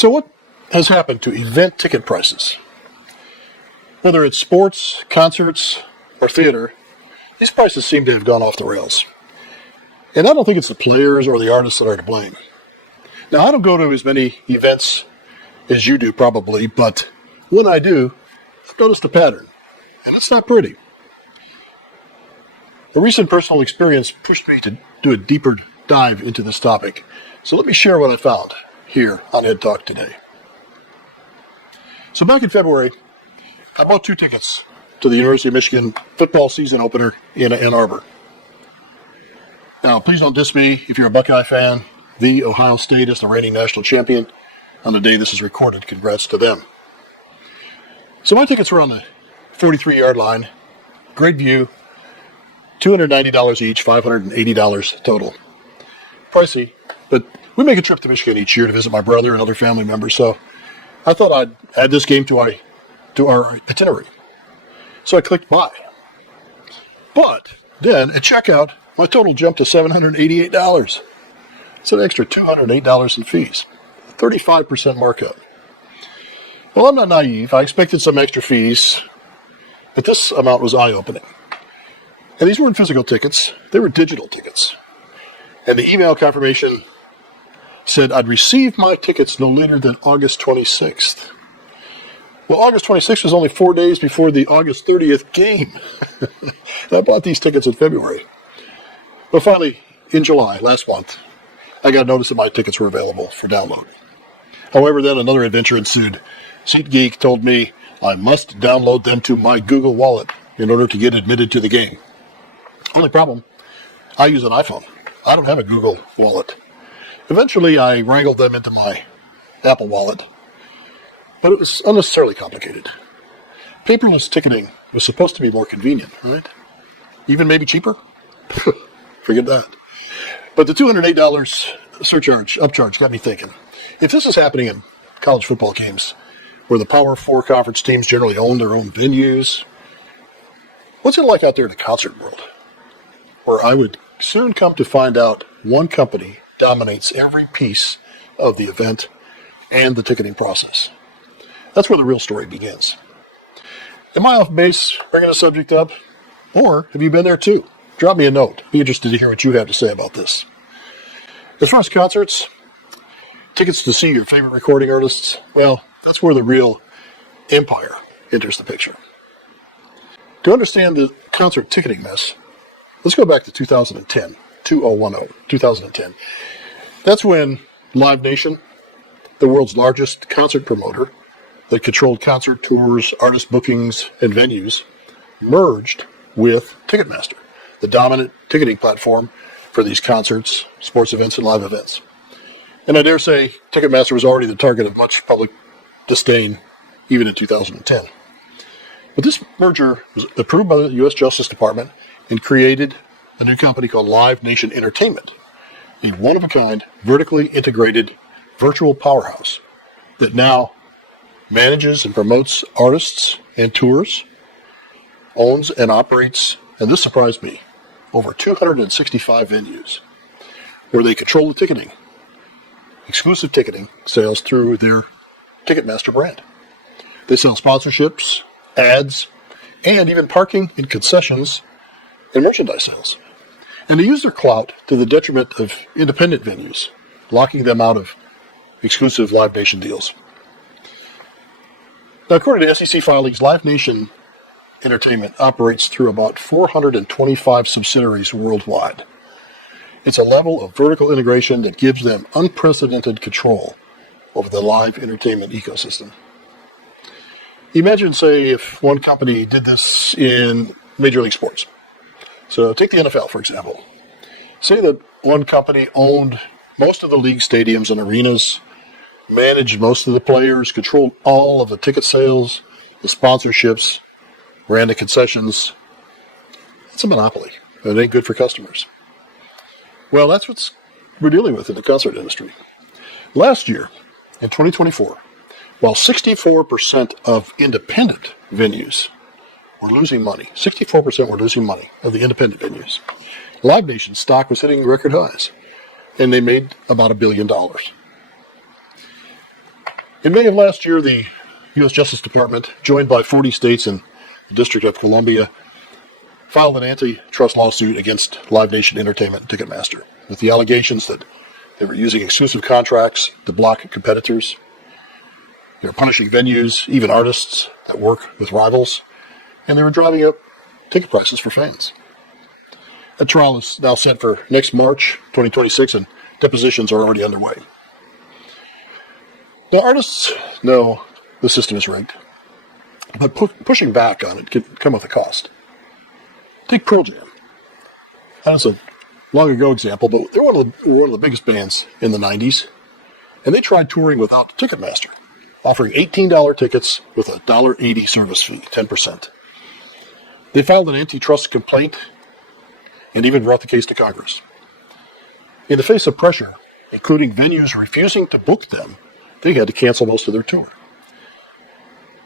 So what has happened to event ticket prices? Whether it's sports, concerts, or theater, these prices seem to have gone off the rails. And I don't think it's the players or the artists that are to blame. Now, I don't go to as many events as you do probably, but when I do, I've noticed a pattern, and it's not pretty. A recent personal experience pushed me to do a deeper dive into this topic, so let me share what I found here on Ed Talk today. So back in February, I bought 2 tickets to the University of Michigan football season opener in Ann Arbor. Now, please don't diss me if you're a Buckeye fan. The Ohio State is the reigning national champion on the day this is recorded. Congrats to them. So my tickets were on the 43-yard line. Great view. $290 each, $580 total. Pricey, but we make a trip to Michigan each year to visit my brother and other family members, so I thought I'd add this game to our itinerary. So I clicked buy. But then at checkout, my total jumped to $788. It's an extra $208 in fees, a 35% markup. Well, I'm not naive. I expected some extra fees, but this amount was eye-opening. And these weren't physical tickets. They were digital tickets. And the email confirmation said I'd receive my tickets no later than August 26th. Well, August 26th was only 4 days before the August 30th game. I bought these tickets in February. But finally, in July, last month, I got notice that my tickets were available for download. However, then another adventure ensued. SeatGeek told me I must download them to my Google Wallet in order to get admitted to the game. Only problem, I use an iPhone. I don't have a Google Wallet. Eventually, I wrangled them into my Apple Wallet, but it was unnecessarily complicated. Paperless ticketing was supposed to be more convenient, right? Even maybe cheaper? Forget that. But the $208 upcharge got me thinking. If this is happening in college football games, where the Power 4 conference teams generally own their own venues, what's it like out there in the concert world? Where I would soon come to find out one company dominates every piece of the event and the ticketing process. That's where the real story begins. Am I off base bringing the subject up? Or have you been there too? Drop me a note. Be interested to hear what you have to say about this. As far as concerts, tickets to see your favorite recording artists, well, that's where the real empire enters the picture. To understand the concert ticketing mess, let's go back to 2010. That's when Live Nation, the world's largest concert promoter that controlled concert tours, artist bookings, and venues, merged with Ticketmaster, the dominant ticketing platform for these concerts, sports events, and live events. And I dare say Ticketmaster was already the target of much public disdain, even in 2010. But this merger was approved by the U.S. Justice Department and created a new company called Live Nation Entertainment, a one-of-a-kind, vertically integrated virtual powerhouse that now manages and promotes artists and tours, owns and operates, and this surprised me, over 265 venues, where they control the ticketing, exclusive ticketing sales through their Ticketmaster brand. They sell sponsorships, ads, and even parking and concessions and merchandise sales. And they use their clout to the detriment of independent venues, locking them out of exclusive Live Nation deals. Now, according to SEC filings, Live Nation Entertainment operates through about 425 subsidiaries worldwide. It's a level of vertical integration that gives them unprecedented control over the live entertainment ecosystem. Imagine, say, if one company did this in Major League Sports. So take the NFL, for example. Say that one company owned most of the league stadiums and arenas, managed most of the players, controlled all of the ticket sales, the sponsorships, ran the concessions. It's a monopoly. It ain't good for customers. Well, that's what we're dealing with in the concert industry. Last year, in 2024, while 64% of independent venues were losing money, 64% were losing money of the independent venues, Live Nation's stock was hitting record highs, and they made about $1 billion. In May of last year, the U.S. Justice Department, joined by 40 states and the District of Columbia, filed an antitrust lawsuit against Live Nation Entertainment and Ticketmaster with the allegations that they were using exclusive contracts to block competitors. They were punishing venues, even artists that work with rivals, and they were driving up ticket prices for fans. A trial is now set for next March 2026, and depositions are already underway. Now, artists know the system is rigged, but pushing back on it can come with a cost. Take Pearl Jam. That's a long ago example, but they're one of the biggest bands in the 90s, and they tried touring without Ticketmaster, offering $18 tickets with a $1.80 service fee, 10%. They filed an antitrust complaint and even brought the case to Congress. In the face of pressure, including venues refusing to book them, they had to cancel most of their tour.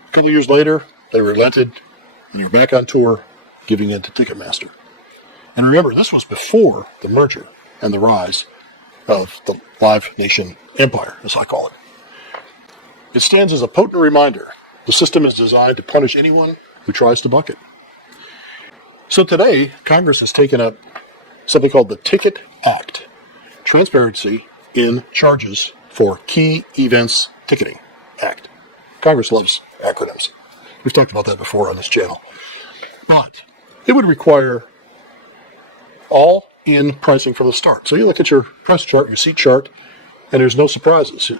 A couple years later, they relented, and you're back on tour, giving in to Ticketmaster. And remember, this was before the merger and the rise of the Live Nation empire, as I call it. It stands as a potent reminder the system is designed to punish anyone who tries to buck it. So today, Congress has taken up something called the Ticket Act, Transparency in Charges for Key Events Ticketing Act. Congress loves acronyms. We've talked about that before on this channel. But it would require all-in pricing from the start. So you look at your price chart, your seat chart, and there's no surprises.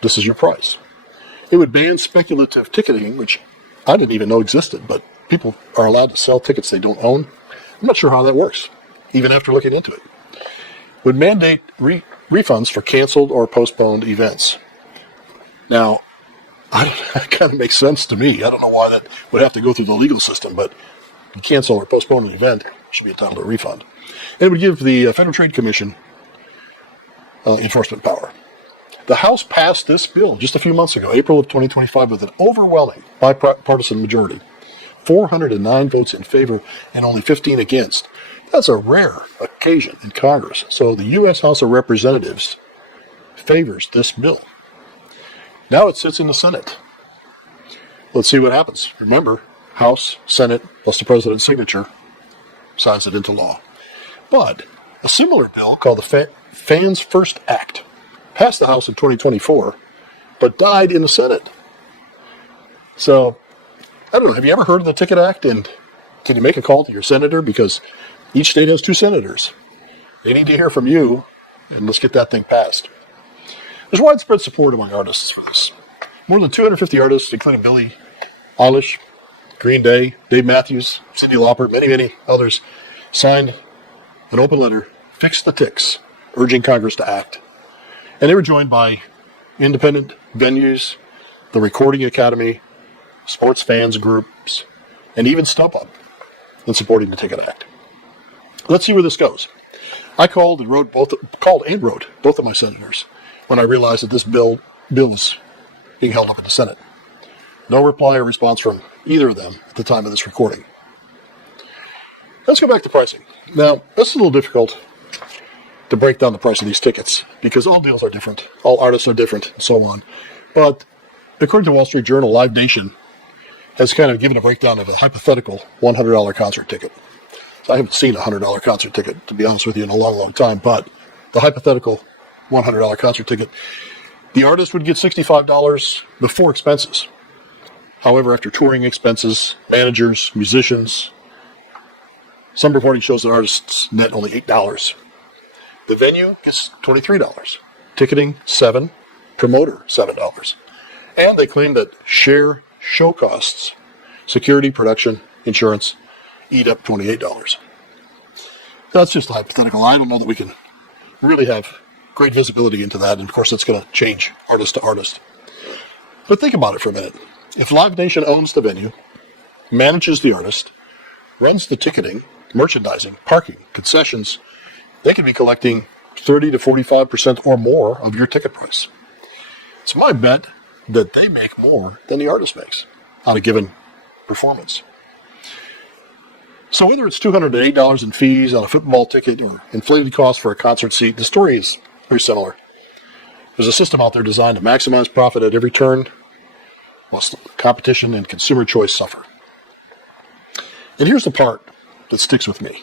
This is your price. It would ban speculative ticketing, which I didn't even know existed, but people are allowed to sell tickets they don't own. I'm not sure how that works, even after looking into it. Would mandate refunds for canceled or postponed events. Now, that kind of makes sense to me. I don't know why that would have to go through the legal system, but you cancel or postpone an event, should be entitled to a refund. And it would give the Federal Trade Commission enforcement power. The House passed this bill just a few months ago, April of 2025, with an overwhelming bipartisan majority. 409 votes in favor and only 15 against. That's a rare occasion in Congress. So the U.S. House of Representatives favors this bill. Now it sits in the Senate. Let's see what happens. Remember, House, Senate, plus the President's signature signs it into law. But a similar bill called the Fans First Act passed the House in 2024, but died in the Senate. So, I don't know, have you ever heard of the Ticket Act? And can you make a call to your senator? Because each state has 2 senators. They need to hear from you, and let's get that thing passed. There's widespread support among artists for this. More than 250 artists, including Billie Eilish, Green Day, Dave Matthews, Cyndi Lauper, many others, signed an open letter, Fix the Ticks, urging Congress to act. And they were joined by independent venues, the Recording Academy, sports fans groups, and even StubHub in supporting the Ticket Act. Let's see where this goes. I called and wrote both of my senators when I realized that this bill is being held up in the Senate. No reply or response from either of them at the time of this recording. Let's go back to pricing. Now, this is a little difficult to break down the price of these tickets because all deals are different, all artists are different, and so on. But according to Wall Street Journal, Live Nation has kind of given a breakdown of a hypothetical $100 concert ticket. So I haven't seen a $100 concert ticket, to be honest with you, in a long time, but the hypothetical $100 concert ticket, the artist would get $65 before expenses. However, after touring expenses, managers, musicians, some reporting shows that artists net only $8. The venue gets $23. Ticketing, $7. Promoter, $7. And they claim that share show costs, security, production, insurance, eat up $28. That's just hypothetical. I don't know that we can really have great visibility into that, and of course that's going to change artist to artist. But think about it for a minute. If Live Nation owns the venue, manages the artist, runs the ticketing, merchandising, parking, concessions, they could be collecting 30 to 45% or more of your ticket price. It's my bet that they make more than the artist makes on a given performance. So whether it's $208 in fees on a football ticket or inflated costs for a concert seat, the story is very similar. There's a system out there designed to maximize profit at every turn, while competition and consumer choice suffer. And here's the part that sticks with me.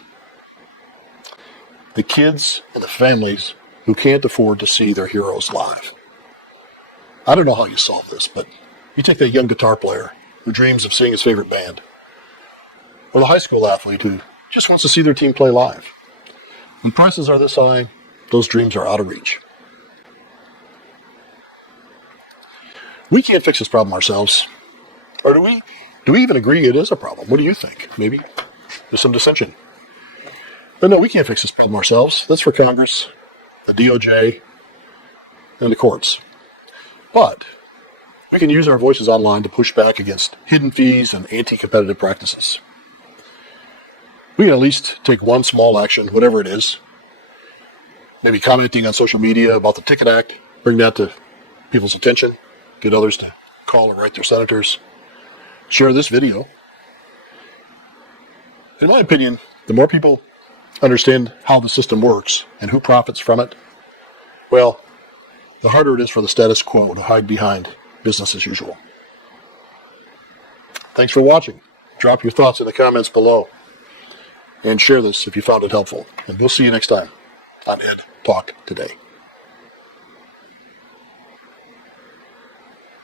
The kids and the families who can't afford to see their heroes live. I don't know how you solve this, but you take that young guitar player who dreams of seeing his favorite band, or the high school athlete who just wants to see their team play live. When prices are this high, those dreams are out of reach. We can't fix this problem ourselves. Or do we? Do we even agree it is a problem? What do you think? Maybe there's some dissension. But no, we can't fix this problem ourselves. That's for Congress, the DOJ, and the courts. But we can use our voices online to push back against hidden fees and anti-competitive practices. We can at least take one small action, whatever it is. Maybe commenting on social media about the Ticket Act, bring that to people's attention, get others to call or write their senators, share this video. In my opinion, the more people understand how the system works and who profits from it, well, the harder it is for the status quo to hide behind business as usual. Thanks for watching. Drop your thoughts in the comments below and share this if you found it helpful. And we'll see you next time on Ed Talk Today.